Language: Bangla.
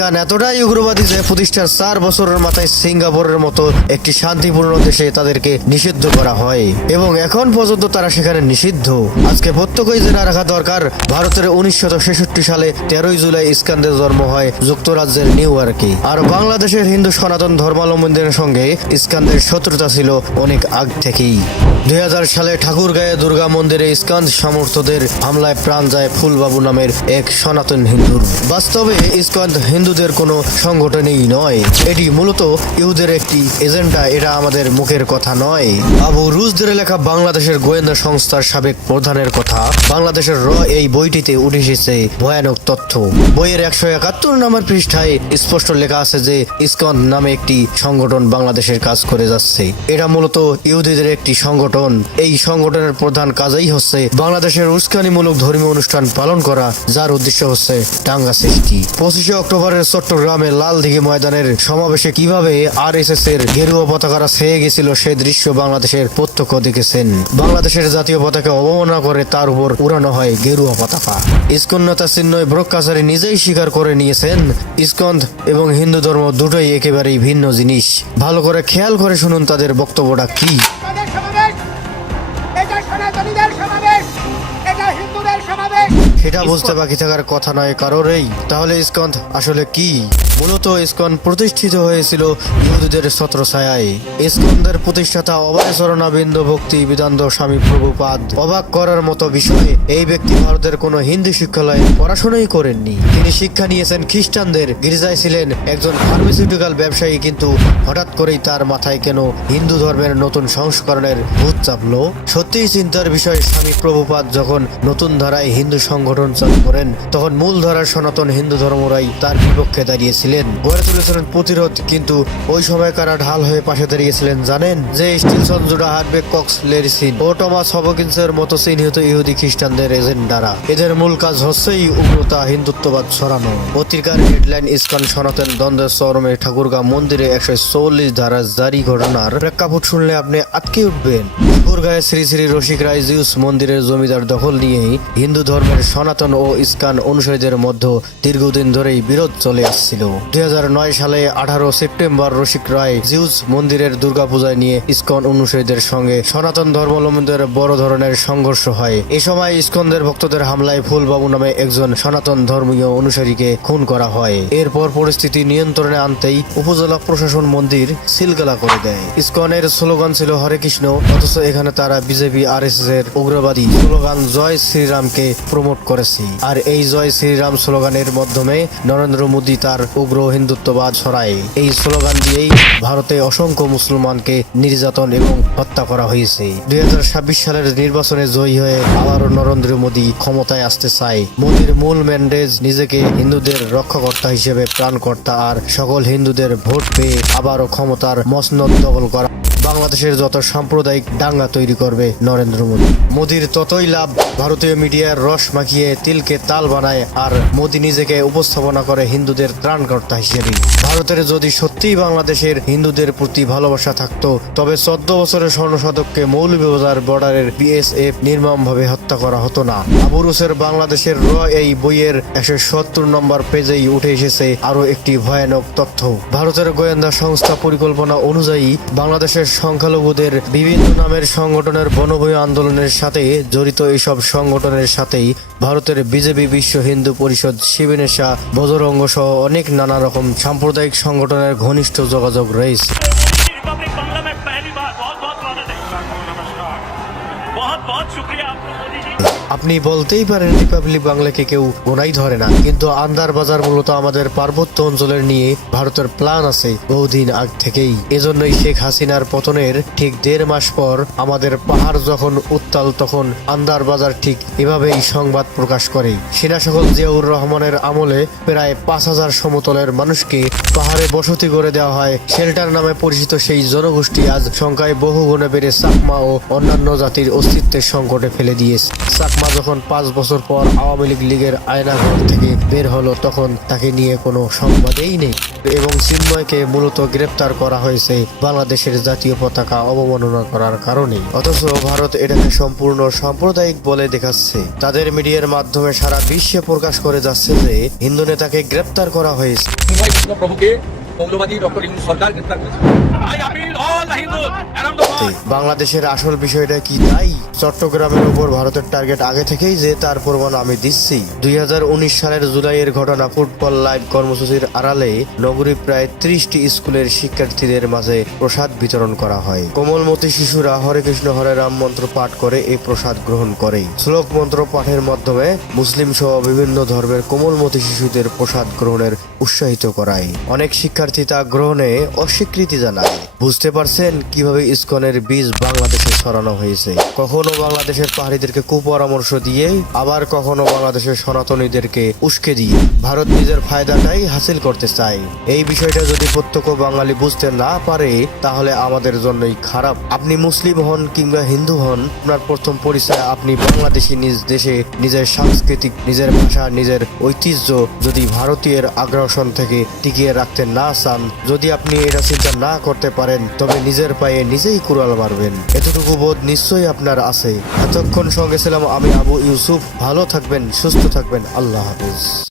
ইস্কান এতটাই উগ্রবাদী যে প্রতিষ্ঠার 4 বছরের মাথায় সিঙ্গাপুরের মতো একটি শান্তিপূর্ণ দেশে তাদেরকে নিষিদ্ধ করা হয় এবং এখন পর্যন্ত তারা সেখানে নিষিদ্ধ। আজকে প্রত্যেকেই জেনে রাখা দরকার, ভারতের 1966 সালে 13 জুলাই ইস্কানদের জন্ম হয় যুক্তরাজ্যের নিউ ইয়র্কে। আর বাংলাদেশের হিন্দু সনাতন ধর্মাবলম্বীদের সঙ্গে ইস্কানদের শত্রুতা ছিল অনেক আগ থেকেই। 2000 সালে ঠাকুরগাঁয়ে দুর্গা মন্দিরে ইস্কান সমর্থকদের হামলায় প্রাণ যায় ফুলবাবু নামের এক সনাতন হিন্দুর। বাস্তবে ইস্কান হিন্দুদের কোনো সংগঠনই নয়, এটি মূলত ইহুদের একটি এজেন্ডা। এটা আমাদের মুখের কথা নয়। আবু রুজদের লেখা বাংলাদেশের গোয়েন্দা সংস্থার সাবেক প্রধানের কথা বাংলাদেশের এই বইটিতে উঠে এসেছে ভয়ানক তথ্য। বইয়ের 171 নম্বর পৃষ্ঠায় স্পষ্ট লেখা আছে যে ইস্কন নামে একটি সংগঠন বাংলাদেশের কাজ করে যাচ্ছে। এটা মূলত ইহুদিদের একটি সংগঠন। এই সংগঠনের প্রধান কাজই হচ্ছে বাংলাদেশের উস্কানিমূলক ধর্মীয় অনুষ্ঠান পালন করা, যার উদ্দেশ্য হচ্ছে দাঙ্গা সৃষ্টি। 25 অক্টোবরের চট্টগ্রামে লালদিঘি ময়দানের সমাবেশে কিভাবে আরএসএস এর গেরুয়া পতাকারা ছেয়ে গেছিল সে দৃশ্য বাংলাদেশের প্রত্যক্ষ দেখেছেন। বাংলাদেশের জাতীয় পতাকা অবমাননা করে তার উপর উড়ানো হয় গেরুয়া পতাকা। ইস্কন নেতা চিন্ময় ব্রহ্মচারী নিজেই স্বীকার করে নিয়েছেন ইস্কন এবং হিন্দু ধর্ম দুটোই একেবারেই ভিন্ন জিনিস। ভালো করে খেয়াল করে শুনুন তাদের বক্তব্যটা কি। সেটা বুঝতে বাকি থাকার কথা নয় কারোরই। তাহলে ইস্কন আসলে কি? মূলত ইস্কন প্রতিষ্ঠিত হয়েছিল ইহুদিদের ছত্রছায়ায়। ইস্কনদের প্রতিষ্ঠাতা অভয়চরণাবিন্দ ভক্তি বিদান্ত স্বামী প্রভুপাদ। অবাক করার মতো বিষয়, এই ব্যক্তি ভারতের কোনো হিন্দু শিক্ষালয়ে পড়াশোনাই করেননি। তিনি শিক্ষা নিয়েছেন খ্রিস্টানদের গির্জায়, ছিলেন একজন ফার্মাসিউটিক্যাল ব্যবসায়ী। কিন্তু হঠাৎ করেই তার মাথায় কেন হিন্দু ধর্মের নতুন সংস্করণের ভূত চাপলো? সত্যিই চিন্তার বিষয়। স্বামী প্রভুপাদ যখন নতুন ধারায় হিন্দু সংগঠন চালু করেন তখন মূল ধারার সনাতন হিন্দু ধর্মরাই তার বিপক্ষে দাঁড়িয়েছিলেন, গড়ে তুলেছিলেন প্রতিরোধ। কিন্তু ওই সময় কারা ঢাল হয়ে পাশে দাঁড়িয়েছিলেন জানেন? যে স্টিলসন, জুডা হার্বে, কক্স, লেরিসিন ও টমাস হপকিন্সের মতো চিহ্নিত ইহুদি খ্রিস্টানদের এজেন্ডারা। এদের মূল কাজ হচ্ছেই উগ্রতা, হিন্দুত্ববাদ ছড়ানো। পত্রিকার হেডলাইন ইস্কন সনাতন দ্বন্দ্বের চরমে ঠাকুরগাঁ মন্দিরে 144 ধারা জারি ঘটনার প্রেক্ষাপট শুনলে আপনি আটকে উঠবেন। ঠাকুরগাঁয়ে শ্রী শ্রী রসিক রায় জিউস মন্দিরের জমিদার দখল নিয়েই হিন্দু ধর্মের সনাতন ও ইস্কন অনুসারীদের মধ্যে দীর্ঘদিন ধরেই বিরোধ চলে আসছিল। 2009 সালে 18 সেপ্টেম্বর রসিক রায় জিউস মন্দিরের দুর্গাপূজায় নিয়ে ইস্কন অনুসারীদের সঙ্গে সনাতন ধর্মাবলম্বীদের বড় ধরনের সংঘর্ষ হয়। এ সময় ইস্কনদের ভক্তদের হামলায় ফুলবাবু নামে একজন সনাতন ধর্মীয় অনুসারীকে খুন করা হয়। এরপর পরিস্থিতি নিয়ন্ত্রণে আনতেই উপজেলা প্রশাসন মন্দির সিলগালা করে দেয়। ইস্কনের স্লোগান ছিল হরে কৃষ্ণ, অথচ এখানে তারা বিজেপি আরএসএস এর উগ্রবাদী স্লোগান জয় শ্রীরামকে প্রমোট করেছে। আর এই জয় শ্রীরাম স্লোগানের মাধ্যমে নরেন্দ্র মোদী তার উগ্র হিন্দুত্ববাদ ছড়ায়। এই স্লোগান দিয়েই ভারতে অসংখ্য মুসলমানকে নির্যাতন এবং হত্যা করা হয়েছে। 2026 সালের নির্বাচনে জয়ী হয়ে আবারও নরেন্দ্র মোদী ক্ষমতায় আসতে চায়। মোদীর মূল ম্যান্ডেজ নিজেকে হিন্দুদের রক্ষাকর্তা হিসেবে প্রাণকর্তা আর সকল হিন্দুদের ভোট পেয়ে আবারও ক্ষমতার মসনদ দখল করা। বাংলাদেশের যত সাম্প্রদায়িক দাঙ্গা তৈরি করবে নরেন্দ্র মোদী। মোদীর ততই লাভ। ভারতীয় মিডিয়ার রস মাখিয়ে তিলকে তাল বানায় আর মোদী নিজেকে উপস্থাপনা করে হিন্দুদের ত্রাণকর্তা হিসেবে। ভারতের যদি সত্যিই বাংলাদেশের হিন্দুদের প্রতি ভালোবাসা থাকতো তবে 14 বছরের স্বর্ণশতককে মৌলভীবাজার বর্ডারের বিএসএফ নির্মমভাবে হত্যা করা হতো না। আবু রুসের বাংলাদেশের এই বইয়ের 170 নম্বর পেজেই উঠে এসেছে আরো একটি ভয়ানক তথ্য। ভারতের গোয়েন্দা সংস্থা পরিকল্পনা অনুযায়ী বাংলাদেশের সংখ্যালঘুদের বিভিন্ন নামের সংগঠনের বনভূমি আন্দোলনের সাথে জড়িত এইসব সংগঠনের সাথেই ভারতের বিজেপি, বিশ্ব হিন্দু পরিষদ, শিবনেশা, বজরঙ্গ সহ অনেক নানা রকম সাম্প্রদায়িক সংগঠনের ঘনিষ্ঠ যোগাযোগ রয়েছে। আপনি বলতেই পারেন রিপাবলিক বাংলাকে কেউ গোনাই ধরে না, কিন্তু আন্দার বাজার মূলত আমাদের পার্বত্য অঞ্চলের নিয়ে ভারতের প্ল্যান আছে বহুদিন আগ থেকেই। এজন্যই শেখ হাসিনার পতনের ঠিক 1.5 মাস পর আমাদের পাহাড় যখন উত্তাল তখন আন্দার বাজার ঠিক এভাবেই সংবাদ প্রকাশ করে। সেনা সকল জিয়াউর রহমানের আমলে প্রায় 5000 সমতলের মানুষকে পাহাড়ে বসতি করে দেওয়া হয়। শেল্টার নামে পরিচিত সেই জনগোষ্ঠী আজ সংখ্যায় বহু গুণে বেড়ে চাকমা ও অন্যান্য জাতির অস্তিত্বের সংকটে ফেলে দিয়েছে। চাকমা যখন 5 বছর পর আওয়ামী লীগের আয়নাঘর থেকে বের হলো তখন তাকে নিয়ে কোনো সংবাদেই নেই এবং চিন্ময়কে মূলত গ্রেপ্তার করা হয়েছে বাংলাদেশের জাতীয় পতাকা অবমাননা করার কারণে। অথচ ভারত এটাকে সম্পূর্ণ সাম্প্রদায়িক বলে দেখাচ্ছে। তাদের মিডিয়ার মাধ্যমে সারা বিশ্বে প্রকাশ করে যাচ্ছে যে হিন্দু নেতাকে গ্রেপ্তার করা হয়েছে। চিন্ময় কৃষ্ণ প্রভুকে মৌলবাদী ডক্টর ইউনূস সরকার গ্রেফতার করেছে। বাংলাদেশের আসল বিষয়টা কি তাই? চট্টগ্রামের উপর ভারতের টার্গেট আগে থেকেই যে তার প্রমাণ আমি দিচ্ছি। 2019 সালের জুলাইয়ের ঘটনা ফুটবল লাইভ কর্মসূচির আড়ালে নগরীর প্রায় 30টি স্কুলের শিক্ষার্থীদের মাঝে প্রসাদ বিতরণ করা হয়। কোমলমতি শিশুরা হরে কৃষ্ণ হরে রাম মন্ত্র পাঠ করে এই প্রসাদ গ্রহণ করে। শ্লোক মন্ত্র পাঠের মাধ্যমে মুসলিম সহ বিভিন্ন ধর্মের কোমলমতি শিশুদের প্রসাদ গ্রহণের উৎসাহিত করায়। অনেক শিক্ষার্থী তা গ্রহণে অস্বীকৃতি জানায়। বুঝতে পারছেন কিভাবে ইসকনের বীজ বাংলাদেশে ছড়ানো হয়েছে? কখনো বাংলাদেশের পাহাড়িদেরকে কুপরামর্শ দিয়ে, আবার কখনো বাংলাদেশের সনাতনীদেরকে উস্কে দিয়ে ভারত নিজের ফায়দাটাই হাসিল করতে চায়। এই বিষয়টা যদি প্রত্যক্ষ বাঙালি বুঝতে না পারে তাহলে আমাদের জন্যই খারাপ। আপনি মুসলিম হন কিংবা হিন্দু হন, আপনার প্রথম পরিচয় আপনি বাংলাদেশি। নিজ দেশে নিজের সাংস্কৃতিক, নিজের ভাষা, নিজের ঐতিহ্য যদি ভারতীয়ের আগ্রাসন থেকে টিকিয়ে রাখতে না চান, যদি আপনি এটা চিন্তা না করতে পারেন, তবে নিজের পায়ে নিজেই কুড়াল মারবেন। এতটুকু বোধ নিশ্চয়ই আপনার আছে। এতক্ষণ সঙ্গে ছিলাম আমি আবু ইউসুফ। ভালো থাকবেন, সুস্থ থাকবেন। আল্লাহ হাফেজ।